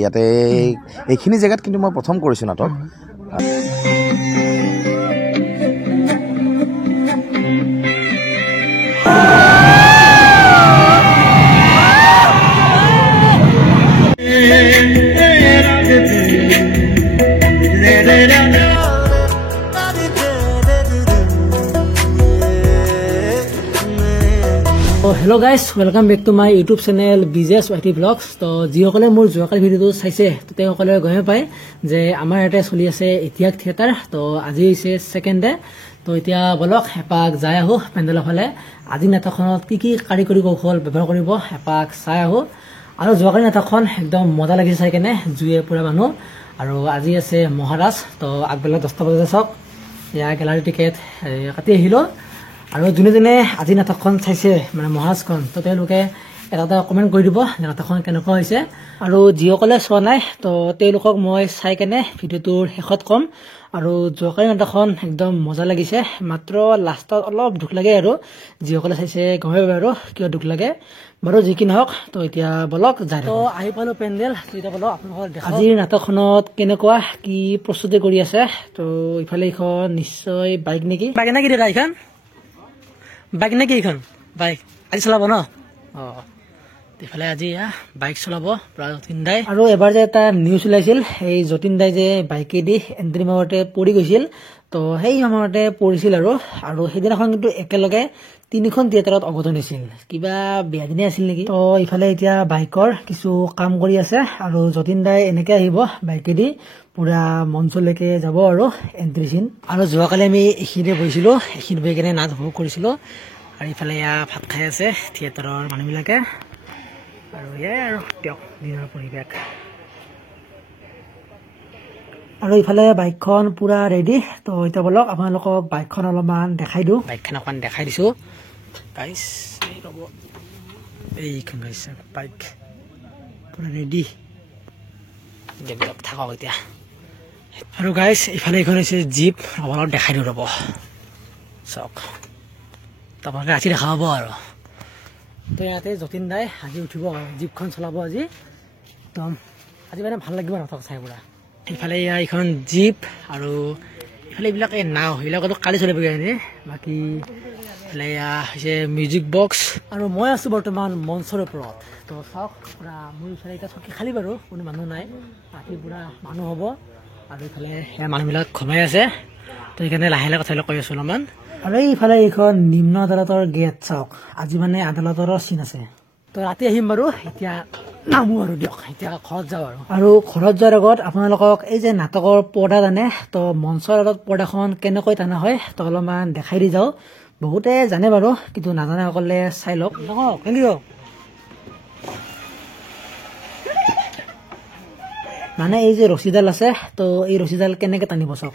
ইয়াতে এইখিনি জেগাত কিন্তু মই প্ৰথম কৰিছোঁ নাটক। Hello' guys, welcome back to my YouTube channel Bijesh ৱাইটি ব্লগছ। তো যিসকলে মোৰ যোৱাকালি ভিডিঅ'টো চাইছে তেওঁসকলে গমে পায় যে আমাৰ ইয়াতে চলি আছে ইতিহাস থিয়েটাৰ। তো আজি হৈছে ছেকেণ্ড ডে। তো এতিয়া বলক এপাক যাই আহোঁ পেণ্ডেলৰ ফালে। আজি নাটকখনত কি কি কাৰিকৰী কৌশল ব্যৱহাৰ কৰিব এপাক চাই আহোঁ। আৰু যোৱাকালি নাটকখন একদম মজা লাগিছে চাই কেনে, জুয়ে পুৰা মানুহ। আৰু আজি আছে মহাৰাজ। তো আগবেলা 10টা বজাতে চাওক, এয়া গেলাৰী টিকেট কাটি আহিলোঁ। আৰু যোনে যোনে আজি নাটকখন চাইছে মানে মহাৰাজখন, তো তেওঁলোকে এটা এটা কমেণ্ট কৰি দিব যে নাটকখন কেনেকুৱা হৈছে। আৰু যিসকলে চোৱা নাই তো তেওঁলোকক মই চাই কেনে ভিডিঅ'টোৰ শেষত ক'ম। আৰু যোৱাকালি নাটকখন একদম মজা লাগিছে, মাত্ৰ লাষ্টত অলপ দুখ লাগে। আৰু যিসকলে চাইছে গমে পাব আৰু কিয় দুখ লাগে। বাৰু যি কি নহওক, তো এতিয়া বলক যায়। তো আহি পালোঁ পেণ্ডেল। তো এতিয়া বলক আপোনালোকক দেখা আজিৰ নাটকখনত কেনেকুৱা কি প্ৰস্তুতি কৰি আছে। তো ইফালে এইখন নিশ্চয় বাইক নেকি, বাইক নেকি দাদা? এইখন বাইক নেকি? এইখন বাইক আজি চলাব ন? অঁ, এইফালে আজি বাইক চলাব পুৰা যতীন দাই। আৰু এবাৰ যে এটা নিউজ ওলাইছিল, এই যতীন দাই যে বাইকেদি এণ্ট্ৰি মাৰোঁতে পৰি গৈছিল। তো সেই সময়তে পৰিছিল আৰু সেইদিনাখন কিন্তু একেলগে 3খন থিয়েটাৰত অঘটন হৈছিল। কিবা বেয়া দিনে আছিল নেকি। তো ইফালে এতিয়া বাইকৰ কিছু কাম কৰি আছে আৰু যতীন দাই এনেকৈ আহিব বাইকেদি পুৰা মঞ্চলৈকে যাব আৰু এণ্ট্ৰি চিন। আৰু যোৱাকালি আমি এইখিনিতে বহিছিলোঁ, এইখিনি বহি কেনে নাট উপভোগ কৰিছিলোঁ। আৰু ইফালে ভাত খাই আছে থিয়েটাৰৰ মানুহবিলাকে। আৰু এয়াই আৰু দিয়ক দিনৰ পৰিৱেশ। আৰু ইফালে বাইকখন পুৰা ৰেডি। তো এতিয়া বলক আপোনালোকক বাইকখন অলপমান দেখাই দিওঁ। বাইকখন অকণমান দেখাই দিছোঁ গাইছ, ৰ'ব। এইখন গাইছ বাইক পুৰা ৰেডি, থাকক এতিয়া। আৰু গাইছ ইফালে এইখন হৈছে জীপ, অলপ দেখাই দিওঁ ৰ'ব, চাওক। আপোনালোকে ৰাতি দেখা পাব আৰু। তো ইয়াতে যতীন দাই আজি উঠিব, জীপখন চলাব আজি। একদম আজি মানে ভাল লাগিব নাটক চাই পুৰা। ইফালে এইখন জীপ আৰু ইফালে এইবিলাক এই নাও, এইবিলাকতো কালি চলিবগৈ এনেই। বাকী ইফালে হৈছে মিউজিক বক্স। আৰু মই আছোঁ বৰ্তমান মঞ্চৰ ওপৰত। তো চাওক পুৰা মোৰ ইফালে এতিয়া চকী খালী বাৰু, কোনো মানুহ নাই। ৰাতি পুৰা মানুহ হ'ব। আৰু ইফালে সেয়া মানুহবিলাক ঘুমাই আছে। তো সেইকাৰণে লাহে লাহে কথাবিলাক কৈ আছোঁ অলপমান। আৰু এইফালে এইখন নিম্ন আদালতৰ গেট চাওক, আজি মানে আদালতৰো চিন আছে। তো ৰাতি আহিম বাৰু, এতিয়া নামো আৰু দিয়ক, এতিয়া ঘৰত যাওঁ আৰু ঘৰত যোৱাৰ আগত আপোনালোকক এই যে নাটকৰ পৰ্দা টানে, তো মঞ্চৰ আগত পৰ্দাখন কেনেকৈ টানা হয় তো অলপমান দেখাই দি যাওঁ। বহুতে জানে বাৰু, কিন্তু নাজানাসকলে চাই লওক। মানে এই যে ৰছীডাল আছে, তো এই ৰছীডাল কেনেকৈ টানিব চাওক,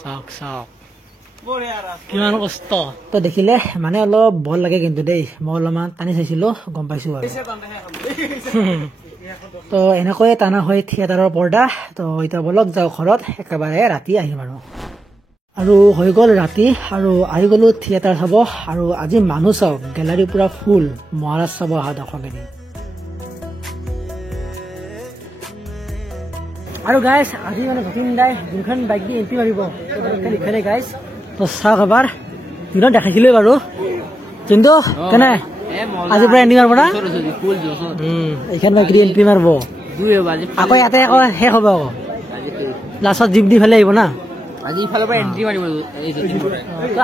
চাওক চাওক কিমান কষ্ট। তো দেখিলে মানে অলপ ভয় লাগে কিন্তু দেই, মই অলপমান টানি চাইছিলোঁ, গম পাইছোঁ আৰু। তো এনেকৈয়ে টানা হয় থিয়েটাৰৰ পৰ্দা। তো এতিয়া বলক যাওঁ ঘৰত, একেবাৰে ৰাতি আহিম আৰু হৈ গ'ল ৰাতি আৰু আহি গ'লোঁ থিয়েটাৰ চাব। আৰু আজি মানুহ চাওক, গেলাৰী পুৰা ফুল, মহাৰাজ চাব অহা দৰ্শকেদি। আৰু গাইজ আজি মানে যতীন দাই যোনখন বাইক দি এণ্ট্ৰি মাৰিব লিখালে গাইজ। তো চাওক এবাৰ, দিনত দেখাইছিলোঁ বাৰু। কিন্তু কেনে আজিৰ পৰা এণ্ট্ৰি মাৰিব না, এইখন বাইক দি এণ্ট্ৰি মাৰিব আকৌ, ইয়াতে আকৌ শেষ হ'ব আকৌ, লাষ্টত জীপ দি ফালে আহিব না। আজি ইফালৰ পৰা এণ্ট্ৰি মাৰিব,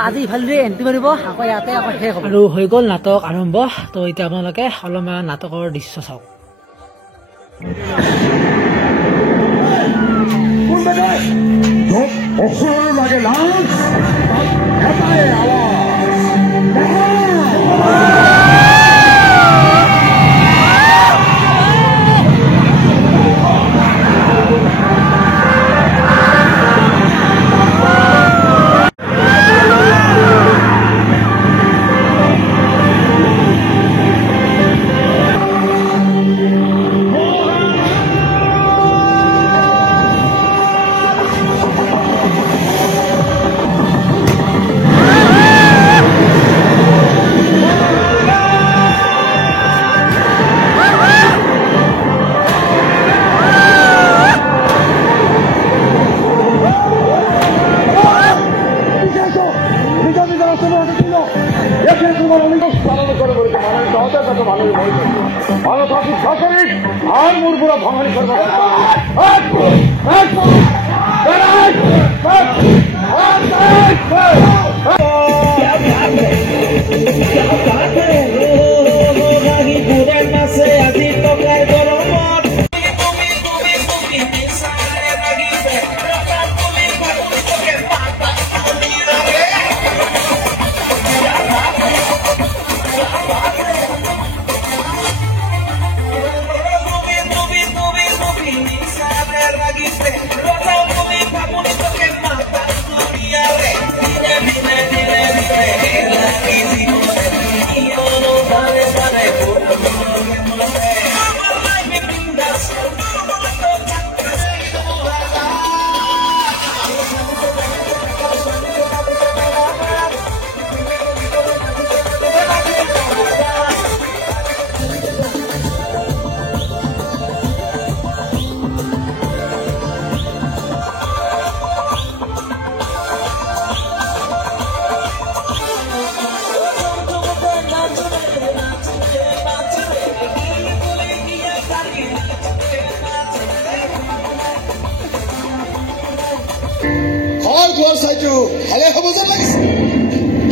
আজি ইফালে এণ্ট্ৰি মাৰিব আকৌ, ইয়াতে আকৌ শেষ হ'ব। আৰু হৈ গ'ল নাটক আৰম্ভ। তো এতিয়া আপোনালোকে অলপমান নাটকৰ দৃশ্য চাওক। অসুৰ লাগে লাঞ্চ এটাই আৰ মুৰগুলো ভঙানি কৰবো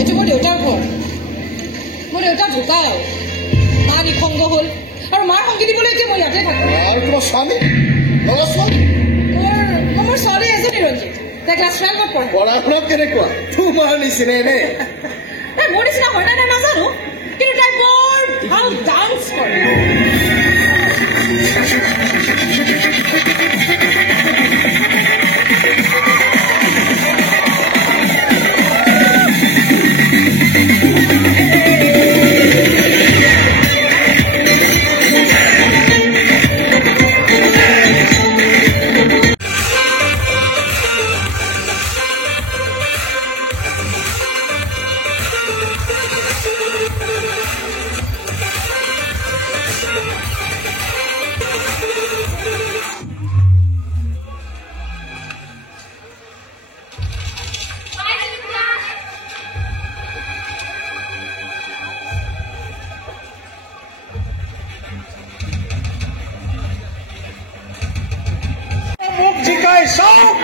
এইটো মোৰ দেউতাৰ ঘৰ মোৰ দেউতা ঢুকাল মা নিসংগ হ'ল আৰু মাৰ সংগী দিবলৈ এতিয়া মই ইয়াতে থাকোঁ মোৰ ছোৱালী এজনী ৰঞ্জিত তাই ক্লাছ 12ত পঢ়ে পঢ়া শুনাত কেনেকুৱা তোমাৰ নিচিনাই নে মোৰ নিচিনা হয় নাই নাজানো কিন্তু তাই বৰ ভাল ডান্স কৰে জিকাই চাওক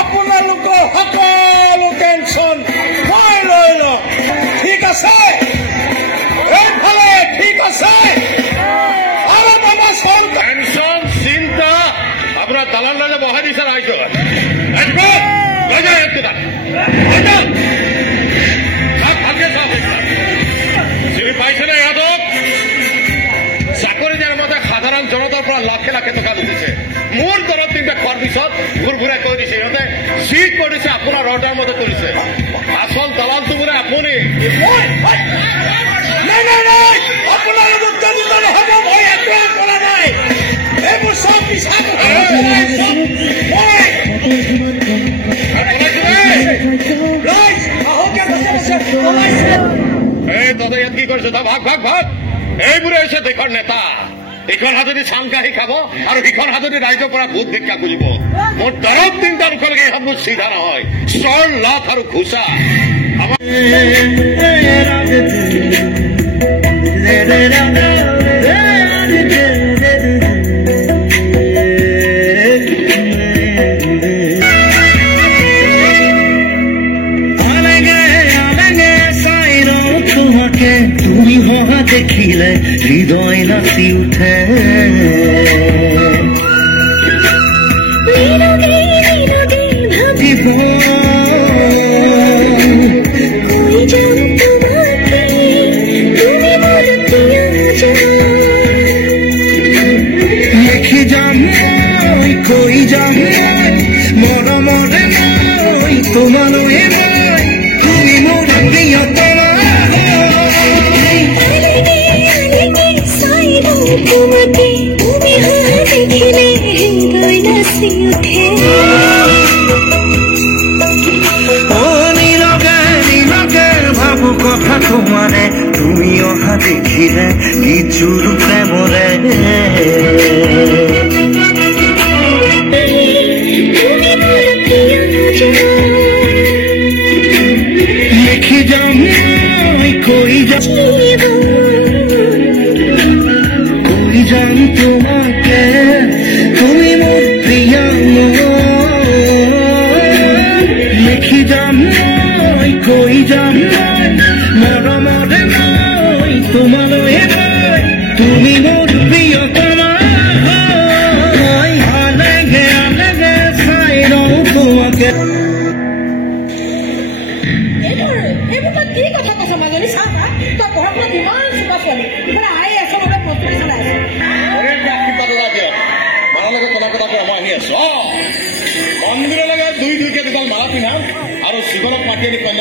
আপোনালোকৰ সকলো টেনচন মই লৈ লওঁ ঠিক আছে এইফালে ঠিক আছে আৰু বাবা চল টেনচন চিন্তা আপোনাৰ দালাল লৈ বহাই দিছে ৰাইজক চিনি পাইছেনে ইহঁতক চাকৰি দিয়াৰ মতে সাধাৰণ জনতাৰ পৰা লাখে লাখে টকা লুটিছে মোৰ দৰত তিনিটা খোৱাৰ পিছত ঘূৰাই কৈ দিছে ইহঁতে যি কৰিছে আপোনাৰ অৰ্ডাৰ মতে কৰিছে আচল দালালটো বোলে আপুনি এই তহঁতে ইয়াত কি কৰিছ তই ভাগ ভাগ ভাগ এইবোৰে হৈছে দেশৰ নেতা এইখন হাতদি চাম কাঢ়ি খাব আৰু সিখন হাতদি ৰাইজৰ পৰা ভোট ভিক্ষা খুজিব মোৰ দৰৱ তিনিটা মুখলৈকে ইহঁত মোৰ চিধা নহয় চৰ লাখ আৰু ঘোচা তুমি হহা দেখিলে হৃদয় নাচি উঠে দেখি যাম মই কৈ যাম মৰমৰে মই তোমালৈ মই তুমি মোৰ প্ৰিয়তম কথা তোমাৰে তুমি অহা দেখিলে কিছুৰু প্ৰেমৰে লিখি যাম কই যাম তোমাৰ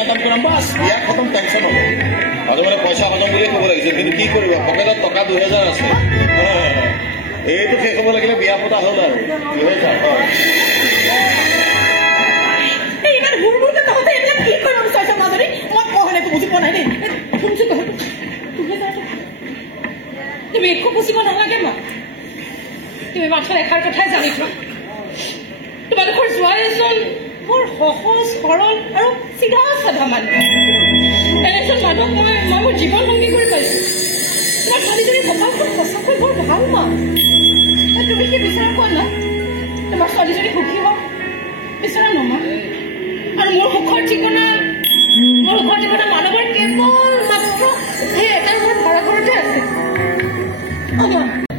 খতম কৰাম বাছ বিয়া খতম টেনশ্যন হ'ব মাজে মাজে পইচা হজম বুলিয়ে ক'ব লাগিছিল কিন্তু কি কৰিব পকেটত টকা 2000 আছে এইটো শেষ হ'ব লাগিলে বিয়া পতা হ'ল আৰু 2000 হয় ইমান হুৰহুৰকে তহঁতে এইবিলাক কি কৰিব বিচাৰিছ মাজনী মই কহনেতো বুজি পোৱা নাই দেই শুনছো কহ তুমি একো বুজিব নালাগে মা তুমি মাত্ৰ এষাৰ কথাই জানি থোৱা তোমালোকৰ জোৱাই এজন বৰ সহজ সৰল আৰু চিধা চাধা মানুহ এনেজন মানুহক মই মোৰ জীৱন সংগী কৰি পাইছোঁ তোমাৰ ছোৱালীজনী সঁচাকৈ সঁচাকৈ বৰ ভাল মা তুমি কি বিচাৰা কোৱা না তোমাৰ ছোৱালীজনী সুখী হওক বিচাৰা নমা আৰু মোৰ সুখৰ ঠিকনা মানুহৰ কেৱল মাত্ৰ সেই এটা ঘৰ ভাড়া ঘৰতে আছে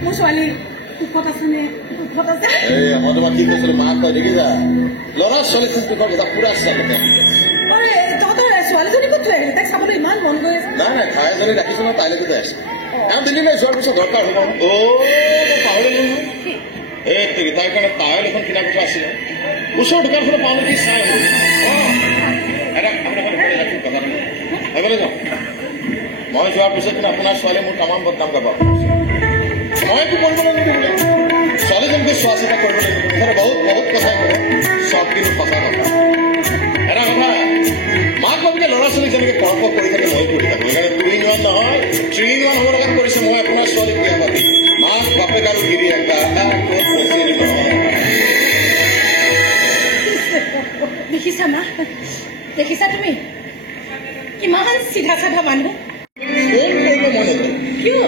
মোৰ ছোৱালী সুখত আছেনে দুখত আছে মই তোমাক কি কৈছিলো মাক কয় দেখিছা ল'ৰা ছোৱালী খুব দুখৰ কথা পুৰা আছে তহঁতৰ ছোৱালীজনী ক'ত থৈ আহিলে তাইক চাবলৈ ইমান মন গৈ আছে নাই নাই ঠাই এজনী ৰাখিছো ন তাইলৈকে যাই আছে দিল্লীলৈ যোৱাৰ পিছত দৰকাৰ হ'ব পাহৰিলো এই তাইৰ কাৰণে টাৱেল এখন কিনা কথা আছিলে ওচৰৰ দোকানখনত পাওঁ নেকি চাই মই যোৱাৰ পিছত কিন্তু আপোনাৰ ছোৱালীয়ে মোৰ তামাম বদনাম গাব মই একো কৰিব লাগিব বোলে ছোৱালীজনীকে চোৱা চিতা কৰিব লাগিব বহুত বহুত কথা কয় চব কিন্তু সঁচা কথা এটা কথা মাক বাপেকে ল'ৰা ছোৱালীক যেনেকে তৰ্ক কৰি থাকে মই কৰি থাকো সেইকাৰণে 2 in 1 নহয় 3 in 1 হ'ব লগাত কৰিছে মই আপোনাৰ ছোৱালীক বিয়া পাতি মাক বাপেক আৰু গিৰি এটা দেখিছা মা দেখিছা তুমি ইমান চিধা চাধা মানুহ ফোন কৰিব মনে কিয়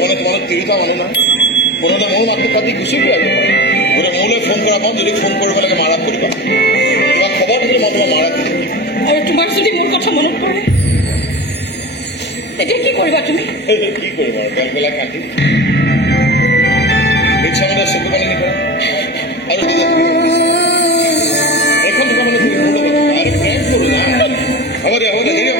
মানে তোমাক তিৰোতা মানে নহয় ফোনতে ময়ো মাতটো পাতি গুচি গৈ আৰু বোলে মোলৈ ফোন কৰা পাওঁ যদি ফোন কৰিব লাগে মাৰা কৰিবা তোমাক খবৰ থাকিলে মই তোমাক মাৰা কৰিম আৰু তোমাক যদি মোৰ কথা মনত পৰে এতিয়া কি কৰিবা তুমি কি কৰিম আৰু বেলবেলা কাটি ৰিক্সাখনত চকু পানী নিবা আৰু এখন দোকানলৈ প্ৰেম কৰোঁ না হ'ব দে হেৰি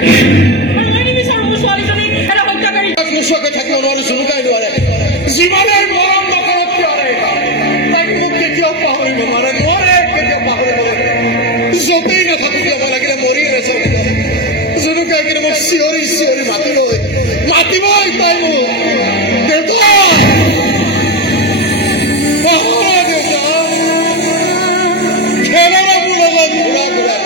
মই নিবিচাৰোঁ মোৰ ছোৱালীজনী এটা হত্যাকাৰী নোচোৱাকৈ থাকিব নোৱাৰো জুনুকাই নোৱাৰে যিমানে মৰম নকৰক কিয়ৰে তাইক মোক কেতিয়াও পাহৰিব নোৱাৰে কেতিয়াও পাহৰিবলৈ য'তেই নাথাকো কিয় মই লাগিলে মৰি নাযাওঁ জুনুকাই কিনে মোক চিঞৰি চিঞৰি মাতিবই তাই মোক দেউতা খেলা মোৰ লগত ঘূৰা ঘূৰা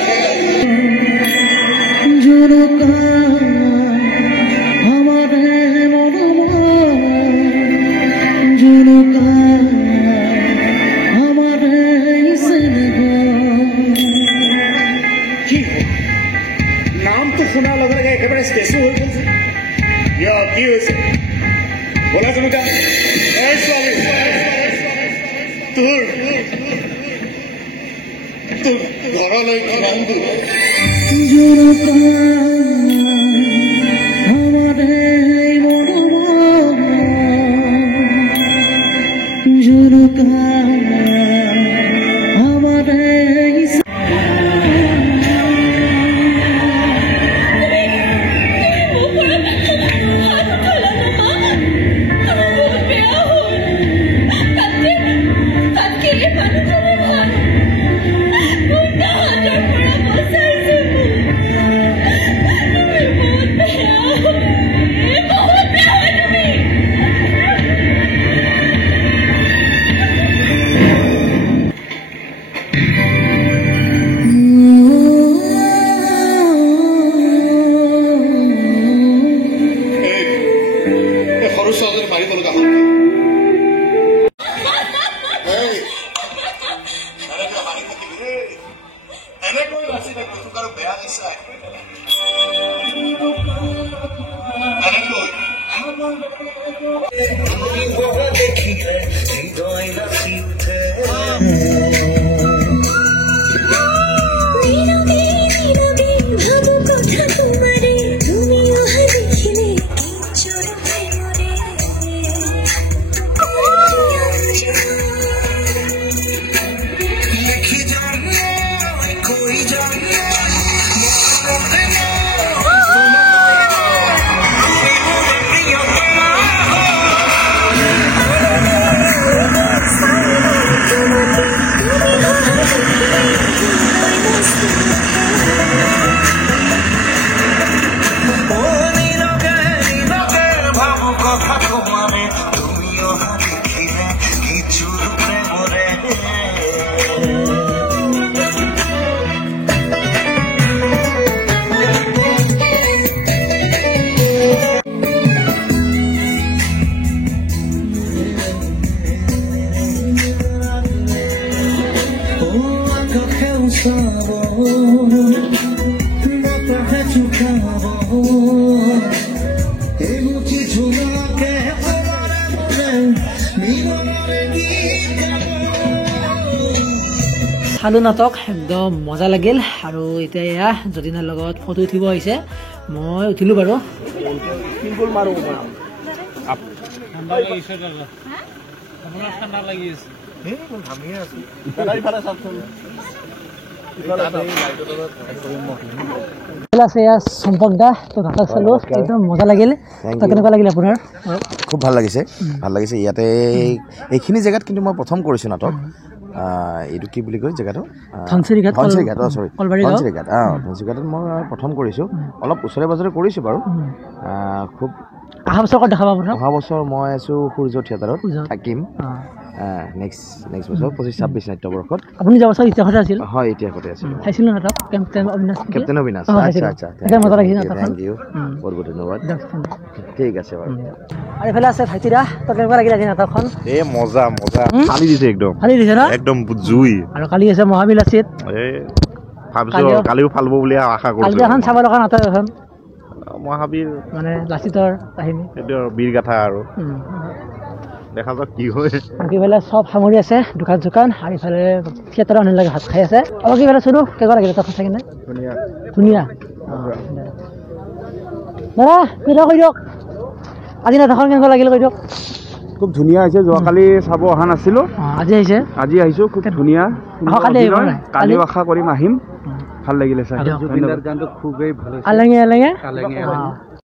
নামটো শুনাৰ লগে লগে একেবাৰে ষ্টেচু হৈ গ'ল কি হৈছে ব'লা জনুকা এই ছোৱালী তোৰ ঘৰলৈ কিমান দূৰ চালো নাটক একদম মজা লাগিল আৰু এতিয়া এয়া যদিনাৰ লগত ফটো উঠিব আহিছে মই উঠিলো বাৰু সম্পক দা তো নাটক চালো একদম মজা লাগিল তো কেনেকুৱা লাগিল আপোনাৰ খুব ভাল লাগিছে ইয়াতে এইখিনি জেগাত কিন্তু মই প্ৰথম কৰিছোঁ নাটক এইটো কি বুলি কয় জেগাটো ধনচিৰিঘাট ধনচিৰিঘাটত মই প্ৰথম কৰিছোঁ অলপ ওচৰে পাজৰে কৰিছোঁ বাৰু খুব অহা বছৰ ক'ত দেখাব আপোনাৰ অহা বছৰ মই আছোঁ সূৰ্য থিয়েটাৰত থাকিম নেক্সট বছৰ 25-26 নাট্যবৰ্ষত আপুনি যোৱা বছৰ ইতিহাসতে আছিল হয় ইতিহাসতে আছিল চাইছিলোঁ নাটক কেপ্টেইন অবিনাশ আচ্ছা মজা লাগিছে থেংক ইউ বহুত বহুত ধন্যবাদ ঠিক আছে বাৰু আৰু এইফালে আছে ভাইটিৰা তো কেনেকুৱা লাগিল আজি নাটকখন মজা ফালি দিছে ন একদম জুই আৰু কালি আছে মহাবিলাসীত ভাবিছোঁ কালিও ফালিব বুলি আশা কৰিছোঁ কালি এখন চাব লগা নাটক এখন মহাবীৰ মানে লাচিতৰ কাহিনী সেইটো বীৰ গাথা আৰু দেখা যাওক কি হয় ইফালে চব সামৰি আছে দোকান চোকান আৰু ইফালে থিয়েটাৰৰ অন্য লাগে ভাত খাই আছে অলপ ইফালে চলো কেনেকুৱা লাগিলে তাত সঁচাকৈ ধুনীয়া দাদা কেইটা কৈ দিয়ক আজি নাটকখন কেনেকুৱা লাগিল কৈ দিয়ক খুব ধুনীয়া হৈছে যোৱাকালি চাব অহা নাছিলোঁ আজি আহিছোঁ খুব ধুনীয়া কালিও আশা কৰিম আহিম ভাল লাগিলে চাই দিয়ক। জুবিনদাৰ গানটো খুবেই ভাল আলেঙে আলেঙে আলেঙে অ।